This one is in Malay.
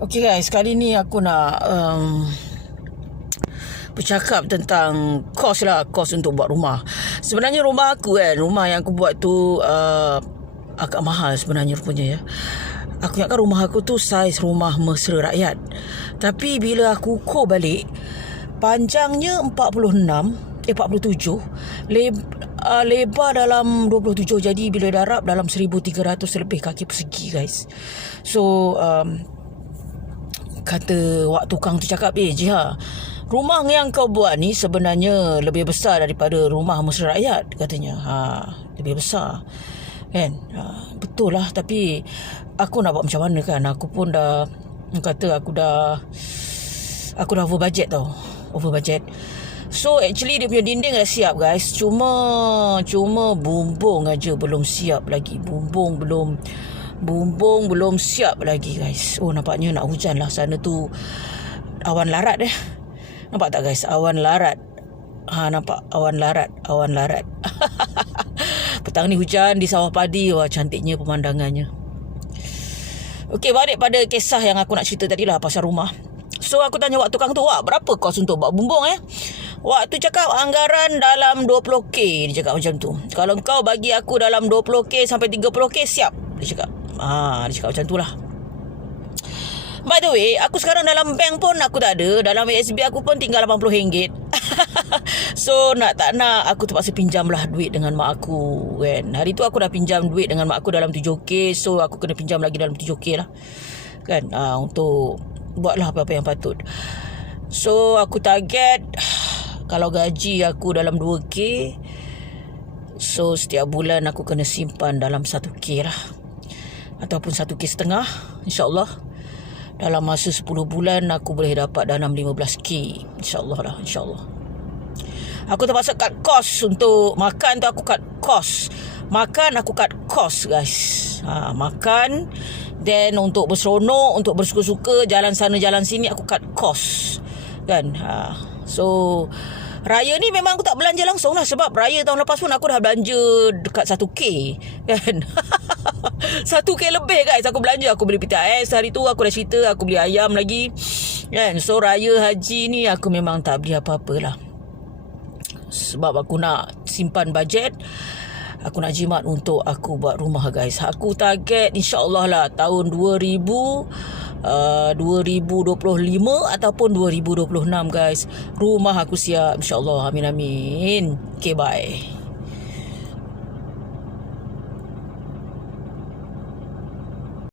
Okay guys, kali ni aku nak bercakap tentang kos untuk buat rumah. Sebenarnya rumah aku rumah yang aku buat tu agak mahal sebenarnya rupanya ya. Aku ingatkan rumah aku tu saiz rumah mesra rakyat. Tapi bila aku ukur balik, panjangnya 47, lebar dalam 27. Jadi bila darab dalam 1,300 lebih kaki persegi guys. So kata wak tukang tu cakap, Jiha, rumah yang kau buat ni sebenarnya lebih besar daripada rumah mesra rakyat, katanya. Lebih besar kan. Betul lah, tapi aku nak buat macam mana kan. Aku pun dah kata aku dah over budget tau. Over budget. So actually dia punya dinding dah siap guys. Cuma bumbung aja belum siap lagi. Bumbung belum siap lagi guys. Oh, nampaknya nak hujan lah. Sana tu awan larat Nampak tak guys? Awan larat. Nampak awan larat. Petang ni hujan di sawah padi. Wah, cantiknya pemandangannya. Okey, balik pada kisah yang aku nak cerita tadi lah pasal rumah. So aku tanya wak tukang tu, wak, berapa kos untuk buat bumbung Wak tu cakap anggaran dalam 20k. Dia cakap macam tu. Kalau kau bagi aku dalam 20k sampai 30k, siap. Dia cakap. Dia cakap macam tu lah. By the way, aku sekarang dalam bank pun aku tak ada. Dalam ASB aku pun tinggal RM80. So nak tak nak, aku terpaksa pinjam lah duit dengan mak aku kan. Hari tu aku dah pinjam duit dengan mak aku dalam 7k. So aku kena pinjam lagi dalam 7k lah kan, untuk buatlah apa-apa yang patut. So aku target, kalau gaji aku dalam 2k, so setiap bulan aku kena simpan dalam 1k lah, ataupun 1k setengah. InsyaAllah dalam masa 10 bulan aku boleh dapat dalam 15k. InsyaAllah lah, insyaAllah. Aku terpaksa cut cost untuk makan tu. Aku cut cost makan, aku cut cost guys. Makan. Then untuk berseronok, untuk bersuka-suka, jalan sana jalan sini, aku cut cost kan. So raya ni memang aku tak belanja langsung lah. Sebab raya tahun lepas pun aku dah belanja dekat 1k kan. 1k lebih guys aku belanja. Aku beli pita ais hari tu, aku dah cerita. Aku beli ayam lagi kan. So raya haji ni aku memang tak beli apa-apa lah. Sebab aku nak simpan bajet. Aku nak jimat untuk aku buat rumah guys. Aku target insyaAllah lah tahun 2025 ataupun 2026 guys. Rumah aku siap insyaAllah. Amin amin. Okay, bye.